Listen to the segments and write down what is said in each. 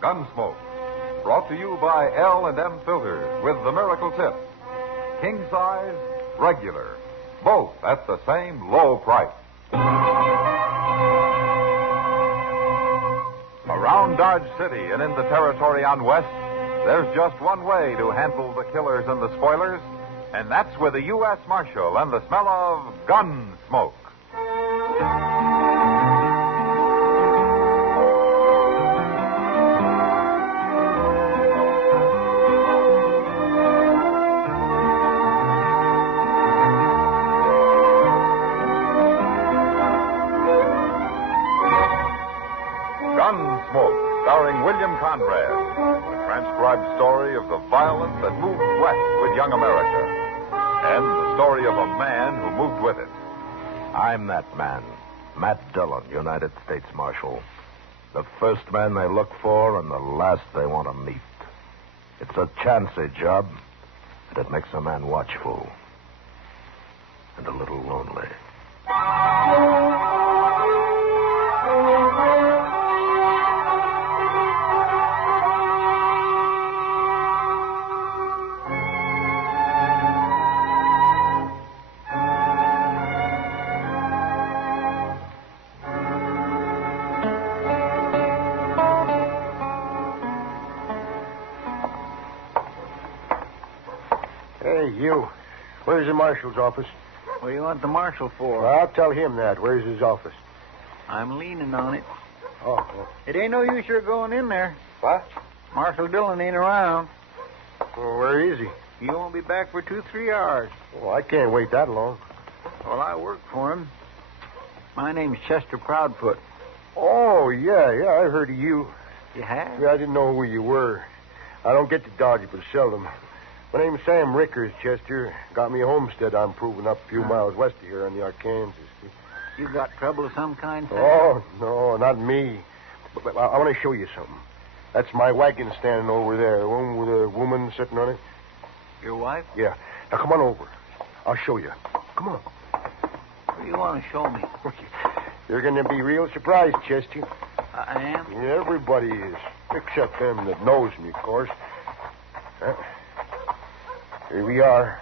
Gunsmoke. Brought to you by L&M Filters with the miracle tip. King size, regular. Both at the same low price. Around Dodge City and in the territory on West, there's just one way to handle the killers and the spoilers, and that's with a U.S. Marshal and the smell of gun smoke. Gunsmoke, starring William Conrad, a transcribed story of the violence that moved west with young America, and the story of a man who moved with it. I'm that man, Matt Dillon, United States Marshal. The first man they look for and the last they want to meet. It's a chancy job, and it makes a man watchful and a little lonely. Hey, you. Where's the marshal's office? What do you want the marshal for? Well, I'll tell him that. Where's his office? I'm leaning on it. Oh. It ain't no use you're going in there. What? Marshal Dillon ain't around. Well, where is he? He won't be back for 2-3 hours. Oh, I can't wait that long. Well, I work for him. My name's Chester Proudfoot. Oh, yeah, I heard of you. You have? Yeah, I didn't know who you were. I don't get to Dodge but seldom. My name's Sam Rickers, Chester. Got me a homestead I'm proving up a few miles west of here on the Arkansas. You got trouble of some kind, Sam? Oh, no, not me. But I want to show you something. That's my wagon standing over there, the one with a woman sitting on it. Your wife? Yeah. Now, come on over. I'll show you. Come on. What do you want to show me? You're going to be real surprised, Chester. I am? Everybody is, except them that knows me, of course. Here we are.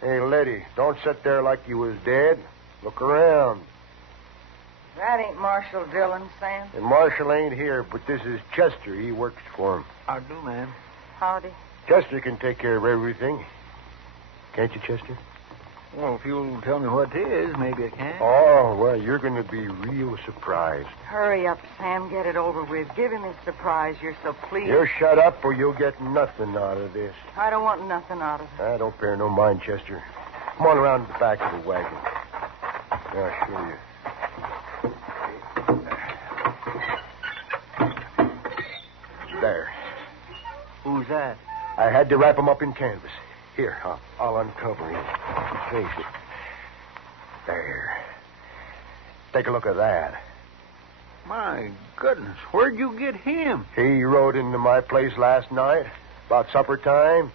Hey, lady, don't sit there like you was dead. Look around. That ain't Marshal Dillon, Sam. And Marshal ain't here, but this is Chester. He works for him. I do, ma'am. Howdy. Chester can take care of everything. Can't you, Chester? Well, if you'll tell me what it is, maybe I can. Oh, well, you're going to be real surprised. Hurry up, Sam. Get it over with. Give him his surprise. You're so pleased. You shut up or you'll get nothing out of this. I don't want nothing out of it. I don't bear no mind, Chester. Come on around to the back of the wagon. I'll show you. There. Who's that? I had to wrap him up in canvas. Here, I'll uncover him. Face it. There. Take a look at that. My goodness, where'd you get him? He rode into my place last night, about supper time.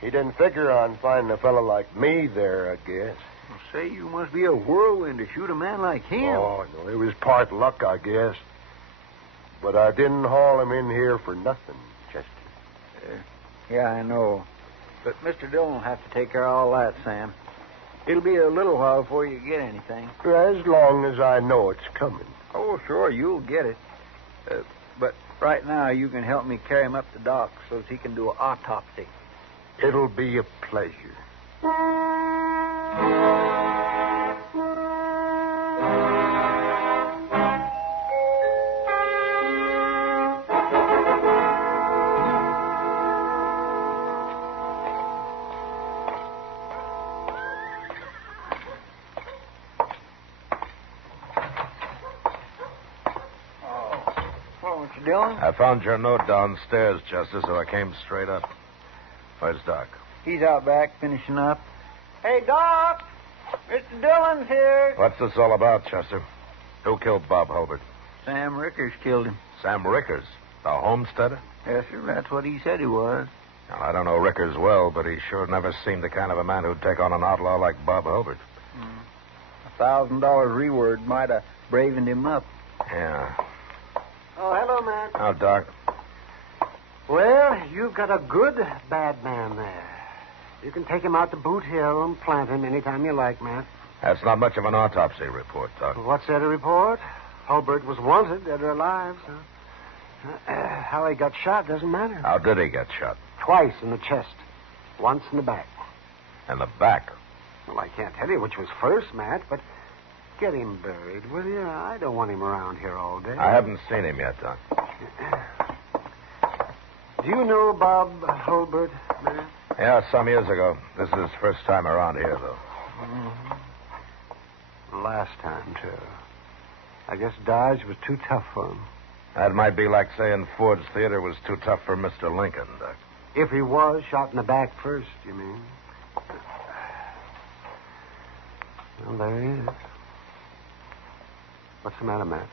He didn't figure on finding a fellow like me there, I guess. Well, say, you must be a whirlwind to shoot a man like him. Oh, no, it was part luck, I guess. But I didn't haul him in here for nothing, Chester. Yeah, I know. But Mr. Dillon will have to take care of all that, Sam. It'll be a little while before you get anything. As long as I know it's coming. Oh, sure, you'll get it. But right now, you can help me carry him up the dock so that he can do an autopsy. It'll be a pleasure. Dillon? I found your note downstairs, Chester, so I came straight up. Where's Doc? He's out back finishing up. Hey, Doc! Mr. Dillon's here. What's this all about, Chester? Who killed Bob Hulbert? Sam Rickers killed him. Sam Rickers, the homesteader? Yes, sir. That's what he said he was. Now, I don't know Rickers well, but he sure never seemed the kind of a man who'd take on an outlaw like Bob Hulbert. $1,000 reward might have bravened him up. Yeah. Oh, hello, Matt. Oh, Doc. Well, you've got a good bad man there. You can take him out to Boot Hill and plant him anytime you like, Matt. That's not much of an autopsy report, Doc. What's there to report? Hulbert was wanted, dead or alive, so... how he got shot doesn't matter. How did he get shot? Twice in the chest. Once in the back. In the back? Well, I can't tell you which was first, Matt, but get him buried, will you? I don't want him around here all day. I haven't seen him yet, Doc. Do you know Bob Hulbert, Matt? Yeah, some years ago. This is his first time around here, though. Mm-hmm. Last time, too. I guess Dodge was too tough for him. That might be like saying Ford's Theater was too tough for Mr. Lincoln, Doc. If he was shot in the back first, you mean? Well, there he is. What's the matter, Matt?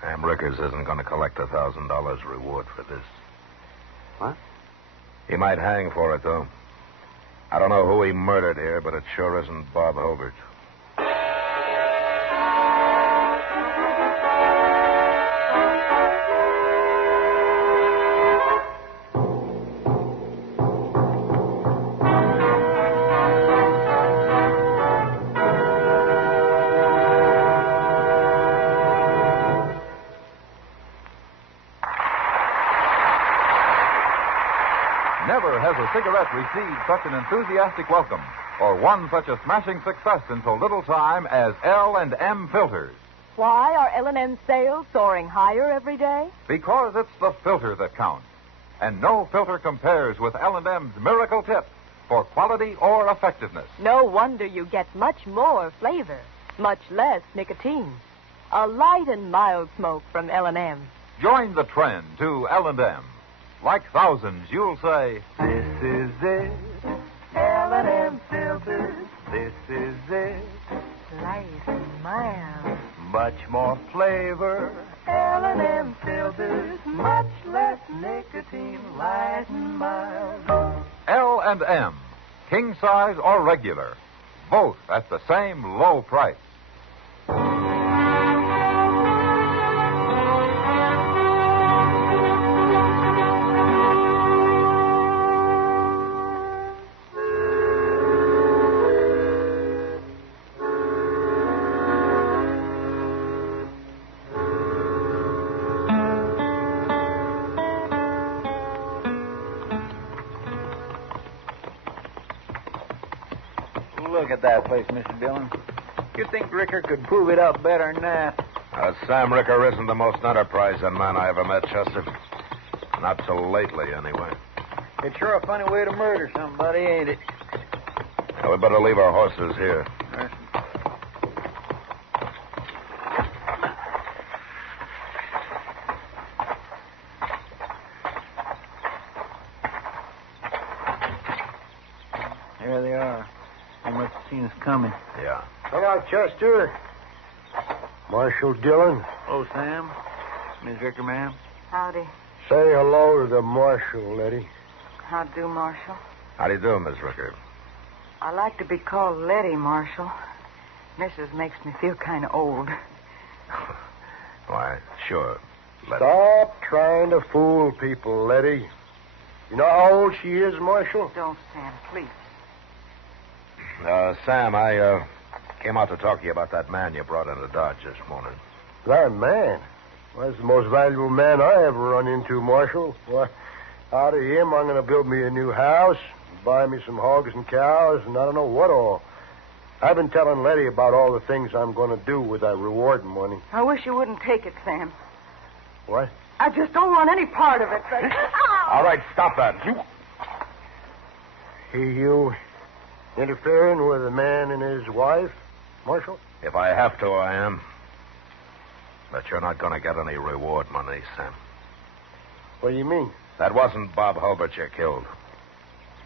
Sam Rickers isn't going to collect $1,000 reward for this. What? He might hang for it, though. I don't know who he murdered here, but it sure isn't Bob Hulbert. Never has a cigarette received such an enthusiastic welcome or won such a smashing success in so little time as L&M filters. Why are L&M sales soaring higher every day? Because it's the filter that counts. And no filter compares with L&M's Miracle Tip for quality or effectiveness. No wonder you get much more flavor, much less nicotine. A light and mild smoke from L&M. Join the trend to L&M. Like thousands, you'll say, "This is it, L&M filters. This is it, Light and mild. much more flavor, L&M filters. Much less nicotine, light and mild." L&M, king size or regular, both at the same low price. Look at that place, Mr. Dillon. You think Ricker could prove it up better than that? Sam Ricker isn't the most enterprising man I ever met, Chester. Not till lately, anyway. It's sure a funny way to murder somebody, ain't it? Now, we better leave our horses here. There they are. They must have seen us coming. Yeah. Come out, Chester. Marshal Dillon. Oh, Sam. Miss Ricker, ma'am. Howdy. Say hello to the marshal, Letty. How do, Marshal? How do you do, Miss Ricker? I like to be called Letty, Marshal. Mrs. makes me feel kind of old. Why, sure. Stop trying to fool people, Letty. You know how old she is, Marshal? Don't, Sam, please. Sam, I came out to talk to you about that man you brought into Dodge this morning. That man? Well, that's the most valuable man I ever run into, Marshal. Why, out of him, I'm going to build me a new house, buy me some hogs and cows, and I don't know what all. I've been telling Letty about all the things I'm going to do with that reward money. I wish you wouldn't take it, Sam. What? I just don't want any part of it. All right, stop that. You interfering with a man and his wife, Marshal? If I have to, I am. But you're not going to get any reward money, Sam. What do you mean? That wasn't Bob Hulbert you killed.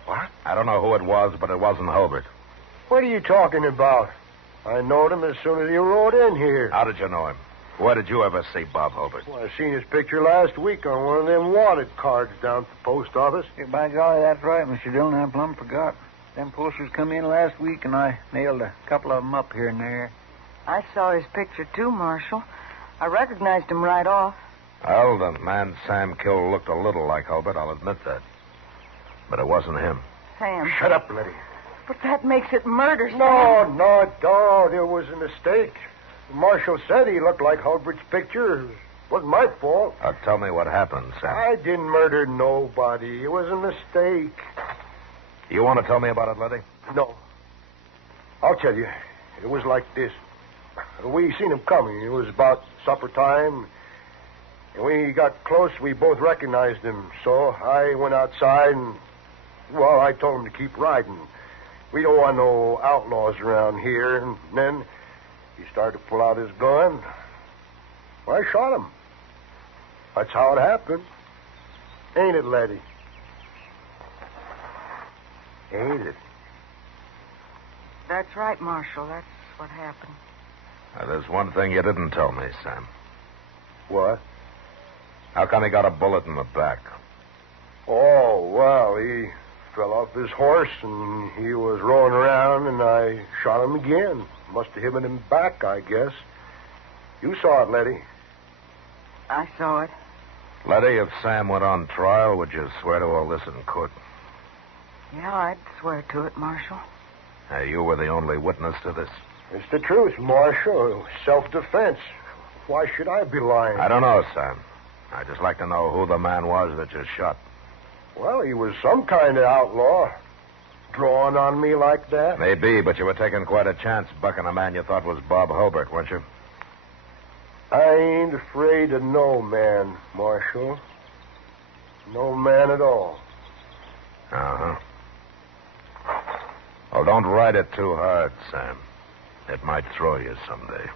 What? I don't know who it was, but it wasn't Hulbert. What are you talking about? I knowed him as soon as he rode in here. How did you know him? Where did you ever see Bob Hulbert? Well, I seen his picture last week on one of them wanted cards down at the post office. Hey, by golly, that's right, Mr. Dillon. I plumb forgot. Them posters come in last week, and I nailed a couple of them up here and there. I saw his picture, too, Marshal. I recognized him right off. Well, the man Sam killed looked a little like Hulbert, I'll admit that. But it wasn't him. Sam. Shut up, Letty. But that makes it murder, Sam. No, it don't. It was a mistake. The marshal said he looked like Hulbert's picture. It wasn't my fault. Now, tell me what happened, Sam. I didn't murder nobody. It was a mistake. You want to tell me about it, Letty? No. I'll tell you. It was like this. We seen him coming. It was about supper time. And when he got close, we both recognized him. So I went outside and, well, I told him to keep riding. We don't want no outlaws around here. And then he started to pull out his gun. Well, I shot him. That's how it happened. Ain't it, Letty? Ain't it? That's right, Marshal. That's what happened. Now, there's one thing you didn't tell me, Sam. What? How come he got a bullet in the back? Oh, well, he fell off his horse and he was rolling around and I shot him again. Must have hit him back, I guess. You saw it, Letty. I saw it. Letty, if Sam went on trial, would you swear to all this in court? Yeah, I'd swear to it, Marshal. You were the only witness to this. It's the truth, Marshal. Self-defense. Why should I be lying? I don't know, Sam. I'd just like to know who the man was that you shot. Well, he was some kind of outlaw. Drawing on me like that. Maybe, but you were taking quite a chance bucking a man you thought was Bob Hulbert, weren't you? I ain't afraid of no man, Marshal. No man at all. Uh-huh. Well, don't ride it too hard, Sam. It might throw you someday.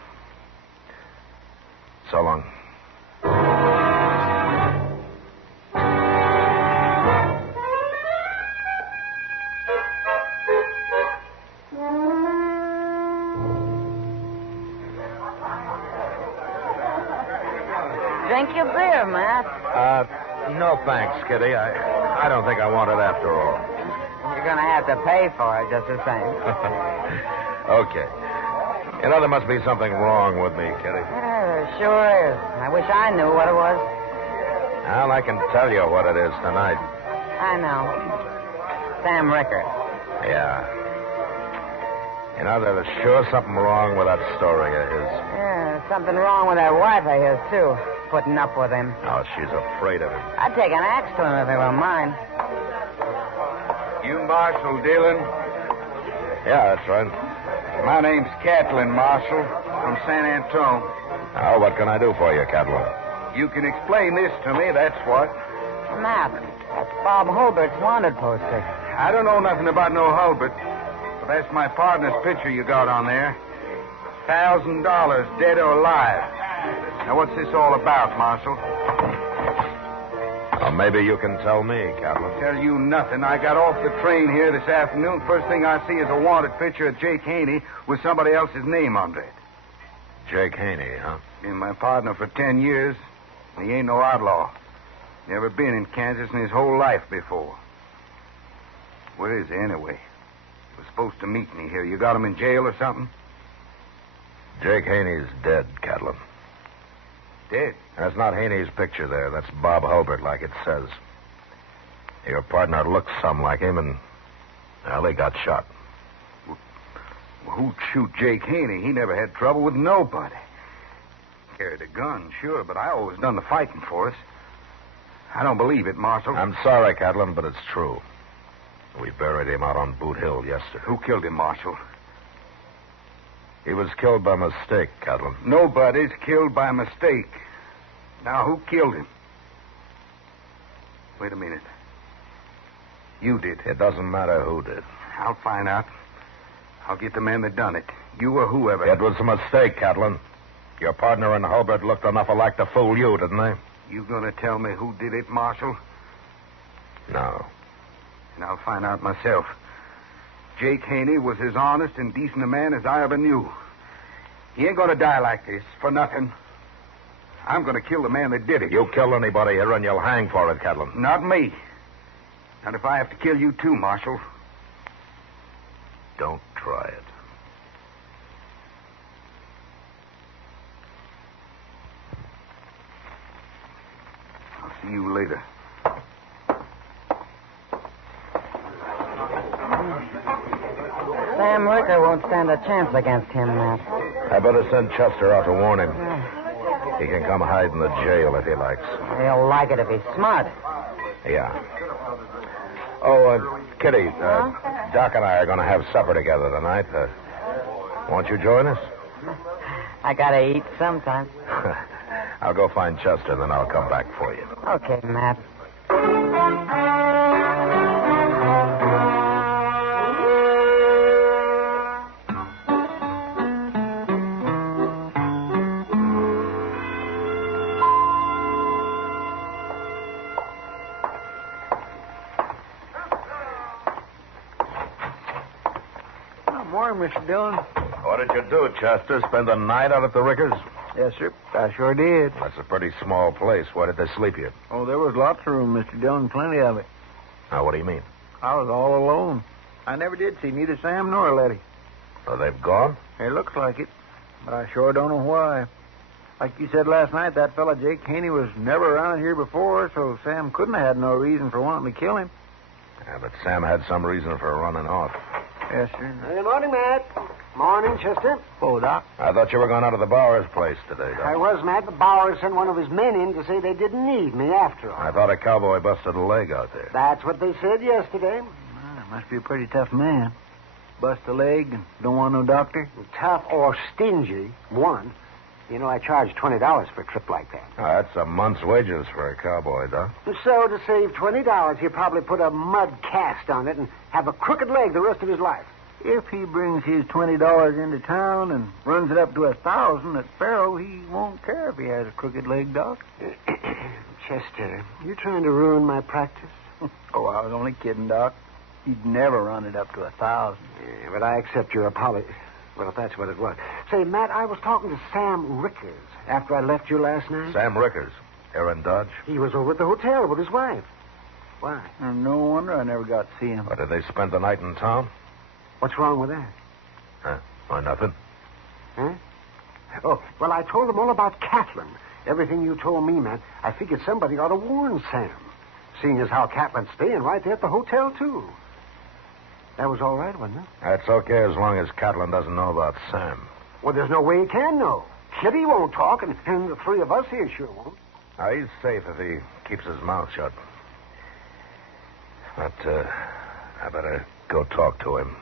So long. Drink your beer, Matt. No thanks, Kitty. I don't think I want it after all. You're going to have to pay for it just the same. Okay. You know, there must be something wrong with me, Kitty. There sure is. I wish I knew what it was. Well, I can tell you what it is tonight. I know. Sam Rickard. Yeah. You know, there's sure something wrong with that story of his. Yeah, there's something wrong with that wife of his, too. Putting up with him. Oh, she's afraid of him. I'd take an axe to him if he were mine. You Marshal Dillon? Yeah, that's right. My name's Catlin, Marshal, from San Antone. Now, what can I do for you, Catlin? You can explain this to me, that's what. Map. That's Bob Hulbert's wanted poster. I don't know nothing about no Hulbert, but that's my partner's picture you got on there. $1,000, dead or alive. Now, what's this all about, Marshal? Well, maybe you can tell me, Catlin. Tell you nothing. I got off the train here this afternoon. First thing I see is a wanted picture of Jake Haney with somebody else's name under it. Jake Haney, huh? Been my partner for 10 years. And he ain't no outlaw. Never been in Kansas in his whole life before. Where is he, anyway? He was supposed to meet me here. You got him in jail or something? Jake Haney's dead, Catlin. Dead? That's not Haney's picture there. That's Bob Hulbert, like it says. Your partner looks some like him, and, well, he got shot. Well, who'd shoot Jake Haney? He never had trouble with nobody. Carried a gun, sure, but I always done the fighting for us. I don't believe it, Marshal. I'm sorry, Catlin, but it's true. We buried him out on Boot Hill yesterday. Who killed him, Marshal? He was killed by mistake, Catlin. Nobody's killed by mistake. Now, who killed him? Wait a minute. You did. It doesn't matter who did. I'll find out. I'll get the man that done it. You or whoever. It was a mistake, Catlin. Your partner and Hulbert looked enough alike to fool you, didn't they? You gonna tell me who did it, Marshal? No. And I'll find out myself. Jake Haney was as honest and decent a man as I ever knew. He ain't gonna die like this, for nothing. I'm gonna kill the man that did it. You kill anybody here and you'll hang for it, Catlin. Not me. Not if I have to kill you too, Marshal. Don't try it. See you later. Sam Ricker won't stand a chance against him, Matt. I better send Chester out to warn him. He can come hide in the jail if he likes. He'll like it if he's smart. Yeah. Oh, Kitty, Doc and I are going to have supper together tonight. Won't you join us? I gotta eat sometime. I'll go find Chester, then I'll come back for you. Okay, Matt. Morning, Mr. Dillon. What did you do, Chester? Spend the night out at the Rickers? Yes, sir. I sure did. That's a pretty small place. Where did they sleep you? Oh, there was lots of room, Mr. Dillon. Plenty of it. Now, what do you mean? I was all alone. I never did see neither Sam nor Letty. Oh, they've gone? It looks like it, but I sure don't know why. Like you said last night, that fella Jake Haney was never around here before, so Sam couldn't have had no reason for wanting to kill him. Yeah, but Sam had some reason for running off. Yes, sir. Good morning, Matt. Morning, Chester. Oh, Doc. I thought you were going out to the Bowers place today, Doc. I was, Matt. The Bowers sent one of his men in to say they didn't need me after all. I thought a cowboy busted a leg out there. That's what they said yesterday. Well, must be a pretty tough man. Bust a leg and don't want no doctor? Tough or stingy, one. You know, I charge $20 for a trip like that. Oh, that's a month's wages for a cowboy, Doc. So, to save $20, he'll probably put a mud cast on it and have a crooked leg the rest of his life. If he brings his $20 into town and runs it up to $1,000 at Faro, he won't care if he has a crooked leg, Doc. Chester, you trying to ruin my practice? Oh, I was only kidding, Doc. He'd never run it up to $1,000. Yeah, but I accept your apology. Well, if that's what it was. Say, Matt, I was talking to Sam Rickers after I left you last night. Sam Rickers, here in Dodge? He was over at the hotel with his wife. Why? No wonder I never got to see him. Or did they spend the night in town? What's wrong with that? Why, nothing. Huh? Oh, well, I told them all about Catlin. Everything you told me, Matt. I figured somebody ought to warn Sam, seeing as how Catlin's staying right there at the hotel, too. That was all right, wasn't it? That's okay as long as Catlin doesn't know about Sam. Well, there's no way he can know. Kitty won't talk, and the three of us here sure won't. Now, he's safe if he keeps his mouth shut. But, I better go talk to him.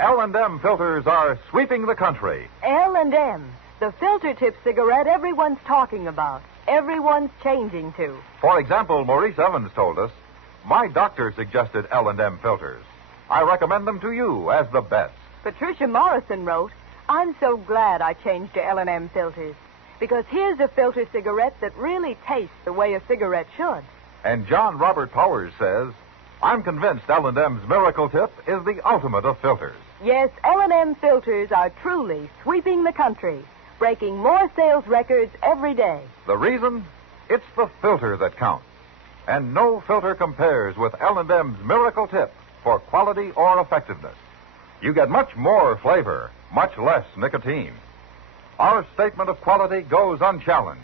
L&M filters are sweeping the country. L&M, the filter tip cigarette everyone's talking about, everyone's changing to. For example, Maurice Evans told us, my doctor suggested L&M filters. I recommend them to you as the best. Patricia Morrison wrote, I'm so glad I changed to L&M filters, because here's a filter cigarette that really tastes the way a cigarette should. And John Robert Powers says, I'm convinced L&M's Miracle Tip is the ultimate of filters. Yes, L&M filters are truly sweeping the country, breaking more sales records every day. The reason? It's the filter that counts. And no filter compares with L&M's Miracle Tip for quality or effectiveness. You get much more flavor, much less nicotine. Our statement of quality goes unchallenged.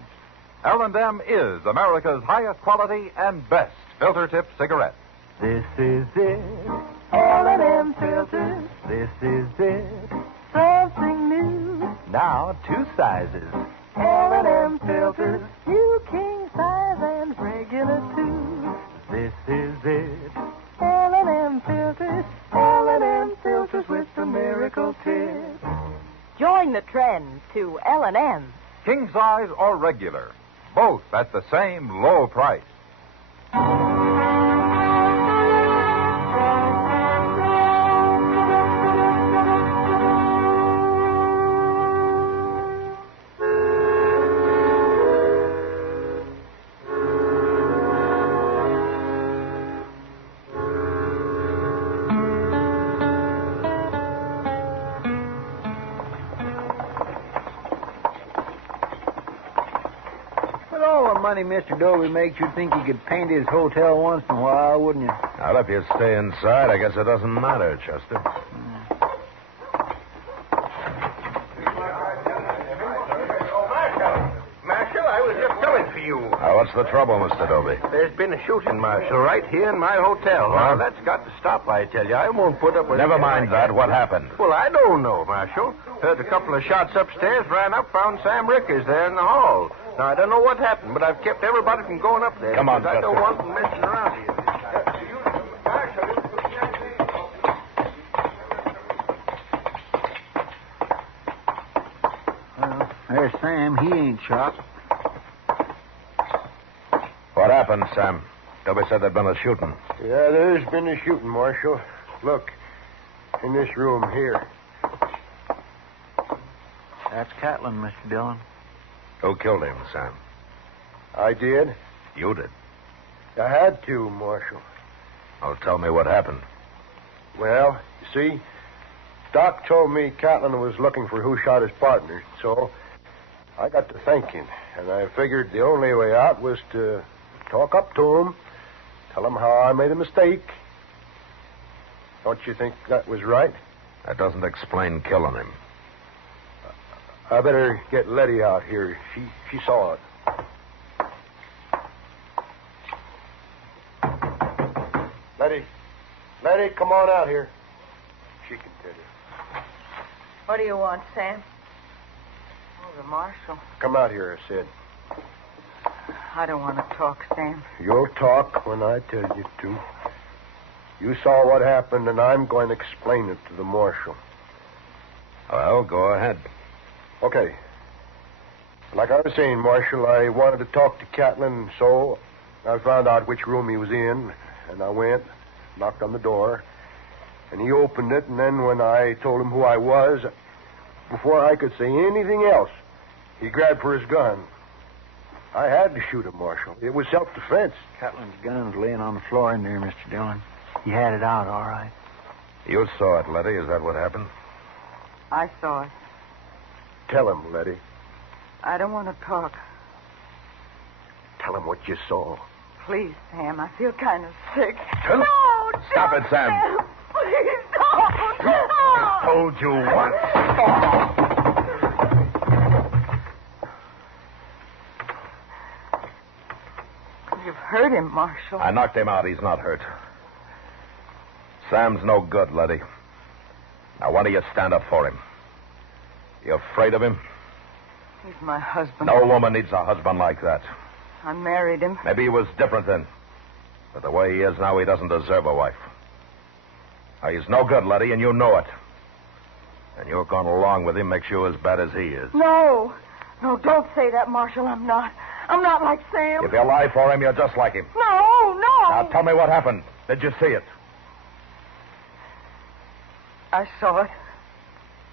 L&M is America's highest quality and best filter tip cigarette. This is it, L&M filters. This is it, something new. Now 2 sizes, L&M filters. New king size and regular too. This is it, L&M filters. L&M filters with the miracle tip. Join the trend to L&M. King size or regular, both at the same low price. money Mr. Dobie makes, you'd think he could paint his hotel once in a while, wouldn't you? Well, if you stay inside, I guess it doesn't matter, Chester. Marshal, I was just coming for you. What's the trouble, Mr. Dobie? There's been a shooting, Marshal, right here in my hotel. Now, that's got to stop, I tell you. I won't put up with Never it. mind that. What happened? Well, I don't know, Marshal. Heard a couple of shots upstairs, ran up, found Sam Rickers there in the hall. Now, I don't know what happened, but I've kept everybody from going up there. Come on, because I don't Chester. want them messing around here. Well, there's Sam. He ain't shot. What happened, Sam? Dobie said there'd been a shooting. Yeah, there's been a shooting, Marshal. Look, in this room here. That's Catlin, Mr. Dillon. Who killed him, Sam? I did. You did. I had to, Marshal. Oh, tell me what happened. Well, you see, Doc told me Catlin was looking for who shot his partner, so I got to thinking, and I figured the only way out was to talk up to him, tell him how I made a mistake. Don't you think that was right? That doesn't explain killing him. I better get Letty out here. She saw it. Letty, come on out here. She can tell you. What do you want, Sam? Oh, the marshal. Come out here, I said. I don't want to talk, Sam. You'll talk when I tell you to. You saw what happened, and I'm going to explain it to the marshal. Well, go ahead. Okay. Like I was saying, Marshal, I wanted to talk to Catlin, so I found out which room he was in, and I went, knocked on the door, and he opened it, and then when I told him who I was, before I could say anything else, he grabbed for his gun. I had to shoot him, Marshal. It was self-defense. Catlin's gun's laying on the floor in there, Mr. Dillon. He had it out, all right. You saw it, Letty. Is that what happened? I saw it. Tell him, Letty. I don't want to talk. Tell him what you saw. Please, Sam. I feel kind of sick. Tell him. No, Stop don't, it, Sam. Please don't. I told you once. You've hurt him, Marshal. I knocked him out. He's not hurt. Sam's no good, Letty. Now, why don't you stand up for him? You afraid of him? He's my husband. No woman needs a husband like that. I married him. Maybe he was different then. But the way he is now, he doesn't deserve a wife. Now, he's no good, Letty, and you know it. And you're going along with him makes you as bad as he is. No. No, don't say that, Marshal. I'm not. I'm not like Sam. If you lie for him, you're just like him. No. Now, tell me what happened. Did you see it? I saw it.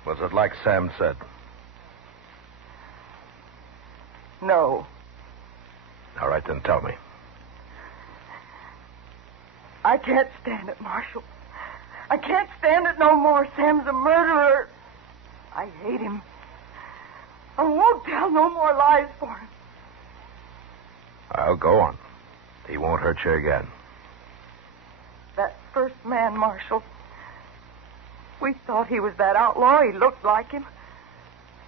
Was it like Sam said? No. All right, then tell me. I can't stand it, Marshal. I can't stand it no more. Sam's a murderer. I hate him. I won't tell no more lies for him. I'll go on. He won't hurt you again. That first man, Marshal. We thought he was that outlaw. He looked like him.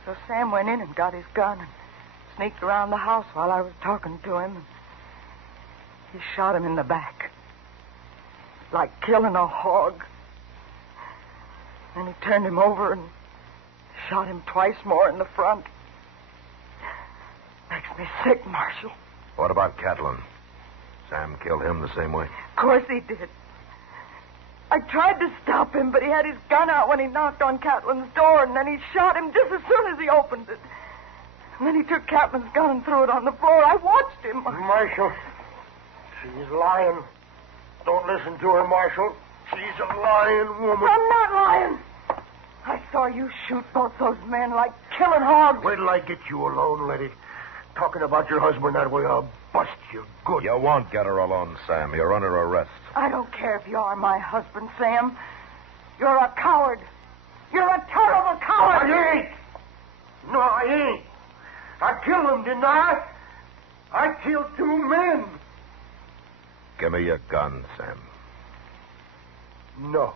So Sam went in and got his gun and sneaked around the house while I was talking to him. And he shot him in the back. Like killing a hog. Then he turned him over and shot him twice more in the front. Makes me sick, Marshal. What about Catlin? Sam killed him the same way? Of course he did. I tried to stop him, but he had his gun out when he knocked on Catlin's door, and then he shot him just as soon as he opened it. And then he took Catlin's gun and threw it on the floor. I watched him. Marshal, she's lying. Don't listen to her, Marshal. She's a lying woman. I'm not lying. I saw you shoot both those men like killing hogs. Wait till I get you alone, Letty. Talking about your husband that way, I'll bust you good. You won't get her alone, Sam. You're under arrest. I don't care if you are my husband, Sam. You're a coward. You're a terrible coward. I ain't. No, I ain't. I killed him, didn't I? I killed 2 men. Give me your gun, Sam. No.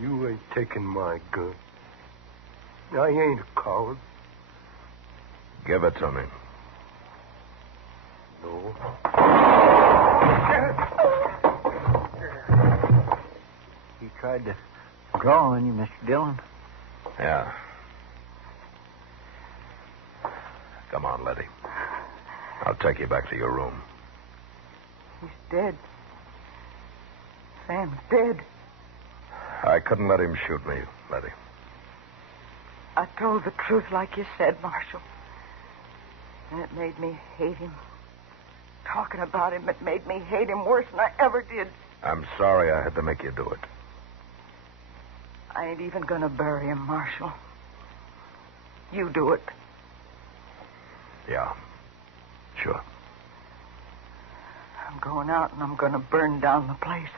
You ain't taking my gun. I ain't a coward. Give it to me. No. He tried to draw on you, Mr. Dillon. Yeah. Come on, Letty. I'll take you back to your room. He's dead. Sam's dead. I couldn't let him shoot me, Letty. I told the truth like you said, Marshal. And it made me hate him. Talking about him, it made me hate him worse than I ever did. I'm sorry I had to make you do it. I ain't even gonna bury him, Marshal. You do it. Yeah. Sure. I'm going out and I'm gonna burn down the place.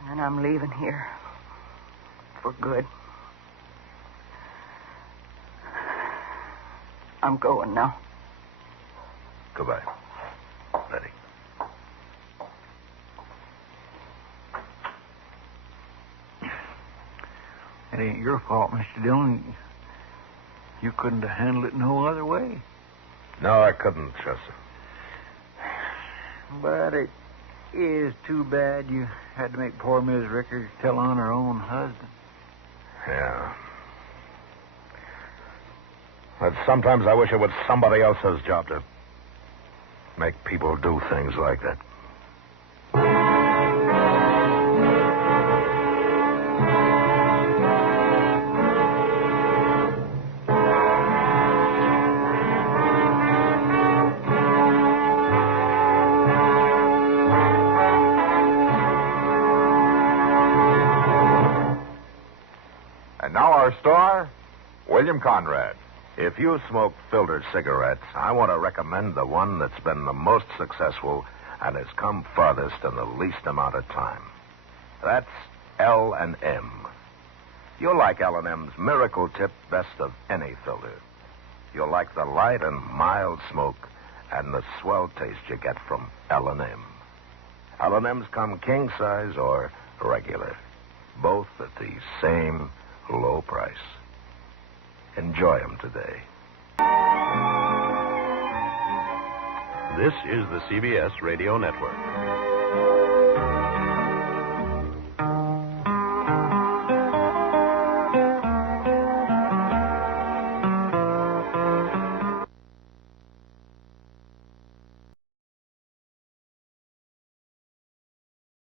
And then I'm leaving here. For good. I'm going now. Goodbye, Letty. It ain't your fault, Mr. Dillon. You couldn't have handled it no other way. No, I couldn't, Chester. But it is too bad you had to make poor Miss Rickard tell on her own husband. Yeah. But sometimes I wish it was somebody else's job to make people do things like that. And now our star, William Conrad. If you smoke filtered cigarettes, I want to recommend the one that's been the most successful and has come farthest in the least amount of time. That's L&M. You'll like L&M's Miracle Tip best of any filter. You'll like the light and mild smoke and the swell taste you get from L&M. L&M's come king size or regular, both at the same low price. Enjoy them today. This is the CBS Radio Network.